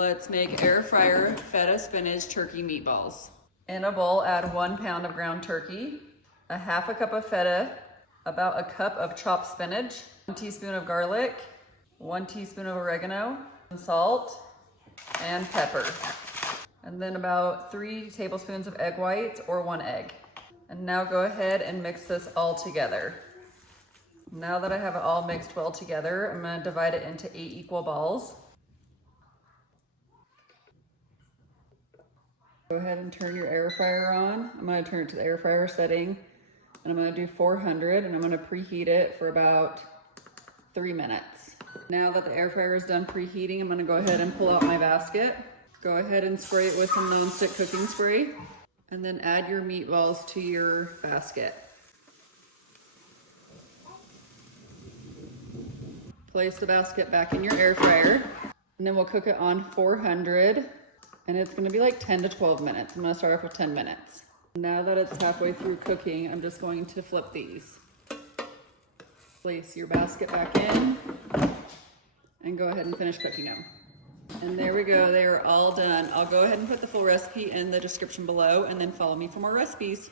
Let's make air fryer feta spinach turkey meatballs. In a bowl, add 1 pound of ground turkey, a half a cup of feta, about a cup of chopped spinach, 1 teaspoon of garlic, 1 teaspoon of oregano, salt, and pepper. And then about 3 tablespoons of egg whites or 1 egg. And now go ahead and mix this all together. Now that I have it all mixed well together, I'm gonna divide it into 8 equal balls. Go ahead and turn your air fryer on. I'm gonna turn it to the air fryer setting, and I'm gonna do 400, and I'm gonna preheat it for about 3 minutes. Now that the air fryer is done preheating, I'm gonna go ahead and pull out my basket. Go ahead and spray it with some non-stick cooking spray, and then add your meatballs to your basket. Place the basket back in your air fryer, and then we'll cook it on 400, and it's gonna be like 10 to 12 minutes. I'm gonna start off with 10 minutes. Now that it's halfway through cooking, I'm just going to flip these. Place your basket back in, and go ahead and finish cooking them. And there we go, they are all done. I'll go ahead and put the full recipe in the description below, and then follow me for more recipes.